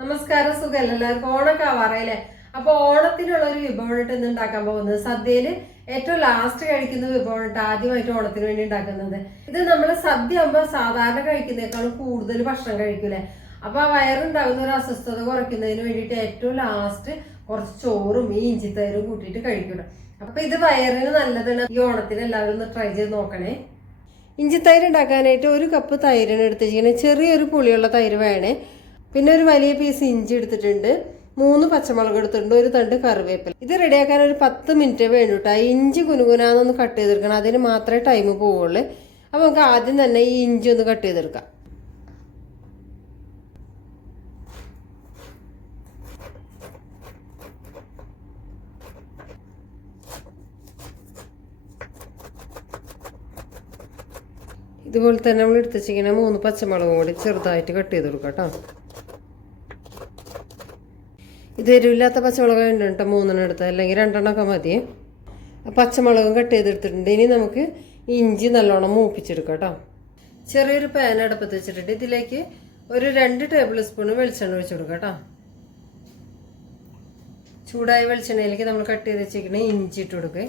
നമസ്കാരം സുഖമല്ല ഓണൊക്കെ ആവാറല്ലേ അപ്പൊ ഓണത്തിനുള്ള ഒരു വിഭവമായിട്ട് ഇന്ന് ഉണ്ടാക്കാൻ പോകുന്നത് സദ്യയിൽ ഏറ്റവും ലാസ്റ്റ് കഴിക്കുന്ന വിഭവമായിട്ട് ആദ്യമായിട്ട് ഓണത്തിന് വേണ്ടി ഉണ്ടാക്കുന്നത്. ഇത് നമ്മൾ സദ്യ ആകുമ്പോൾ സാധാരണ കഴിക്കുന്നേക്കാളും കൂടുതൽ ഭക്ഷണം കഴിക്കൂലേ അപ്പൊ ആ വയറുണ്ടാകുന്ന ഒരു അസ്വസ്ഥത കുറയ്ക്കുന്നതിന് വേണ്ടിയിട്ട് ഏറ്റവും ലാസ്റ്റ് കുറച്ച് ചോറും ഈ ഇഞ്ചിത്തൈരും കൂട്ടിയിട്ട് കഴിക്കണം. അപ്പൊ ഇത് വയറിന് നല്ലതാണ്. ഈ ഓണത്തിന് എല്ലാവരും ഒന്ന് ട്രൈ ചെയ്ത് നോക്കണേ. ഇഞ്ചി തൈര് ഉണ്ടാക്കാനായിട്ട് ഒരു കപ്പ് തൈരാണ് എടുത്തിരിക്കുന്നത് ചെറിയൊരു പുളിയുള്ള തൈര് വേണേ. പിന്നെ ഒരു വലിയ പീസ് ഇഞ്ചി എടുത്തിട്ടുണ്ട്. മൂന്ന് പച്ചമുളക് എടുത്തിട്ടുണ്ട് ഒരു തണ്ട് കറിവേപ്പില. ഇത് റെഡിയാക്കാൻ ഒരു പത്ത് മിനിറ്റ് വേണ്ടു കേട്ടോ ഇഞ്ചി കുനുകുനാന്നൊന്ന് കട്ട് ചെയ്തെടുക്കണം. അതിന് മാത്രമേ ടൈം പോവുള്ളൂ. അപ്പോൾ നമുക്ക് ആദ്യം തന്നെ ഈ ഇഞ്ചി ഒന്ന് കട്ട് ചെയ്തെടുക്കാം. ഇതുപോലെ തന്നെ നമ്മൾ എടുത്ത് വെച്ചിങ്ങനെ മൂന്ന് പച്ചമുളകും കൂടി ചെറുതായിട്ട് കട്ട് ചെയ്ത് കൊടുക്കാം കേട്ടോ ഇത് എരിവില്ലാത്ത പച്ചമുളക് ഉണ്ട് കേട്ടോ മൂന്നെണ്ണം എടുത്ത് അല്ലെങ്കിൽ രണ്ടെണ്ണമൊക്കെ മതി. പച്ചമുളകും കട്ട് ചെയ്തെടുത്തിട്ടുണ്ട്. ഇനി നമുക്ക് ഇഞ്ചി നല്ലോണം മൂപ്പിച്ചെടുക്കാം കേട്ടോ. ചെറിയൊരു പാൻ അടുപ്പത്ത് വെച്ചിട്ടുണ്ട്. ഇതിലേക്ക് ഒരു രണ്ട് ടേബിൾ സ്പൂൺ വെളിച്ചെണ്ണ ഒഴിച്ചു കൊടുക്കാം കേട്ടോ. ചൂടായ വെളിച്ചെണ്ണയിലേക്ക് നമ്മൾ കട്ട് ചെയ്ത് വെച്ചിരിക്കണേ ഇഞ്ചി ഇട്ട് കൊടുക്കുക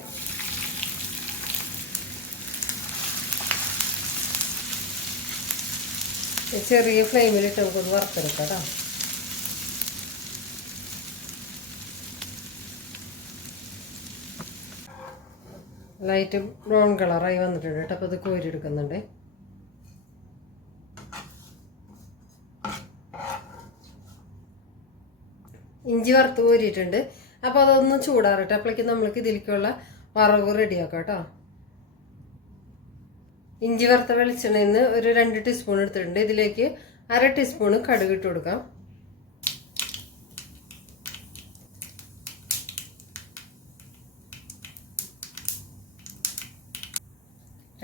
ചെറിയ ഫ്ലെയിമിലിട്ട് നമുക്കൊന്ന് വറുത്തെടുക്കാം കേട്ടോ. ലൈറ്റ് ബ്രൗൺ കളറായി വന്നിട്ടുണ്ട് കേട്ടോ. അപ്പോൾ ഇത് കോരിയെടുക്കുന്നുണ്ട് ഇഞ്ചി വറുത്ത് കോരിയിട്ടുണ്ട്. അപ്പോൾ അതൊന്ന് ചൂടാറട്ടെ അപ്പോഴേക്കും നമ്മൾക്ക് ഇതിലേക്കുള്ള വറവ് റെഡിയാക്കാം കേട്ടോ. ഇഞ്ചി വറുത്ത വെളിച്ചെണ്ണയിൽ നിന്ന് ഒരു രണ്ട് ടീസ്പൂൺ എടുത്തിട്ടുണ്ട്. ഇതിലേക്ക് അര ടീസ്പൂൺ കടുക് ഇട്ട് കൊടുക്കാം.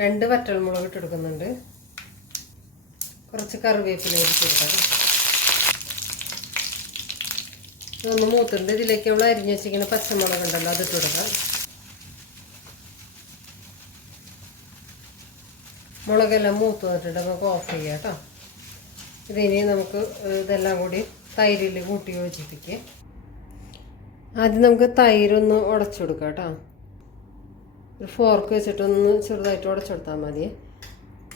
രണ്ട് വറ്റൽമുളക് ഇട്ട് കൊടുക്കുന്നുണ്ട്. കുറച്ച് കറിവേപ്പില ഇട്ട് ഇതൊന്ന് മൂത്തുണ്ട് ഇതിലേക്ക് നമ്മൾ അരിഞ്ഞ് വെച്ചിരിക്കുന്ന പച്ചമുളക് ഉണ്ടല്ലോ അത് കൊടുക്കാം. മുളകെല്ലാം മൂത്ത് വന്നിട്ടുണ്ട്. നമുക്ക് ഓഫ് ചെയ്യാം കേട്ടോ. ഇതിനി നമുക്ക് ഇതെല്ലാം കൂടി തൈരിൽ കൂട്ടി യോജിപ്പിക്കുക ആദ്യം നമുക്ക് തൈരൊന്ന് ഉടച്ചു കൊടുക്കാം കേട്ടോ. ഒരു ഫോർക്ക് വെച്ചിട്ടൊന്ന് ചെറുതായിട്ട് ഉടച്ചെടുത്താൽ മതി.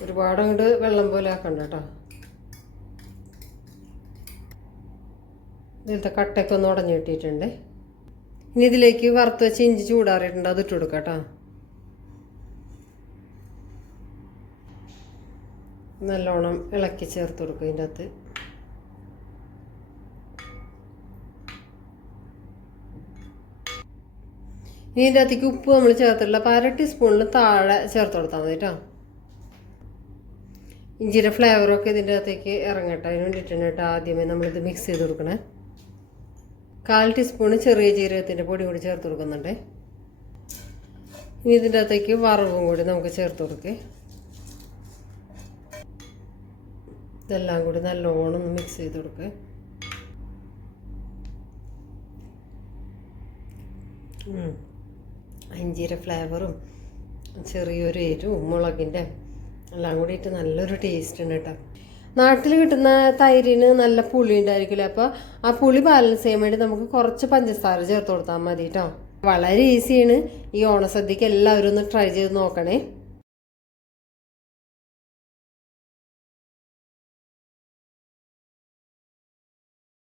ഒരുപാട് അങ്ങോട്ട് വെള്ളം പോലെ ആക്കണ്ട കേട്ടോ ഇതിലത്തെ കട്ടയൊക്കെ ഒന്ന് ഉടഞ്ഞു കിട്ടിയിട്ടുണ്ട്. ഇനി ഇതിലേക്ക് വറുത്ത് വെച്ച് ഇഞ്ചി ചൂടാറിയിട്ടുണ്ട്. അത് ഇട്ട് കൊടുക്കാം നല്ലോണം ഇളക്കി ചേർത്ത് കൊടുക്കും ഇതിന്റെ അകത്ത്. ഇനി ഇതിന്റെ അകത്തേക്ക് ഉപ്പ് നമ്മൾ ചേർത്തിട്ടില്ല അപ്പോൾ അര ടീസ്പൂണിൽ താഴെ ചേർത്ത് കൊടുത്താൽ മതി കേട്ടോ ഇഞ്ചിയുടെ ഫ്ലേവറൊക്കെ ഇതിന്റെ അകത്തേക്ക് ഇറങ്ങട്ടെ അതിന് വേണ്ടിയിട്ടാണ് കേട്ടോ ആദ്യമേ നമ്മളിത് മിക്സ് ചെയ്ത് കൊടുക്കണേ. കാൽ ടീസ്പൂണ് ചെറിയ ജീരകത്തിന്റെ പൊടി കൂടി ചേർത്ത് കൊടുക്കുന്നുണ്ട്. ഇനി ഇതിന്റെ അകത്തേക്ക് വറവും കൂടി നമുക്ക് ചേർത്ത് കൊടുക്കേ. ഇതെല്ലാം കൂടി നല്ലോണം ഒന്ന് മിക്സ് ചെയ്ത് കൊടുക്കുക ഇഞ്ചിയുടെ ഫ്ലേവറും ചെറിയൊരു എരിവും മുളകിന്റെ എല്ലാം കൂടിയിട്ട് നല്ലൊരു ടേസ്റ്റ് ഉണ്ട് കേട്ടോ നാട്ടിൽ കിട്ടുന്ന തൈരിന് നല്ല പുളി ഉണ്ടായിരിക്കില്ല? അപ്പോൾ ആ പുളി ബാലൻസ് ചെയ്യാൻ വേണ്ടി നമുക്ക് കുറച്ച് പഞ്ചസാര ചേർത്ത് കൊടുത്താൽ മതി കേട്ടോ വളരെ ഈസിയാണ് ഈ ഓണസദ്യക്ക് എല്ലാവരും ഒന്ന് ട്രൈ ചെയ്ത് നോക്കണേ.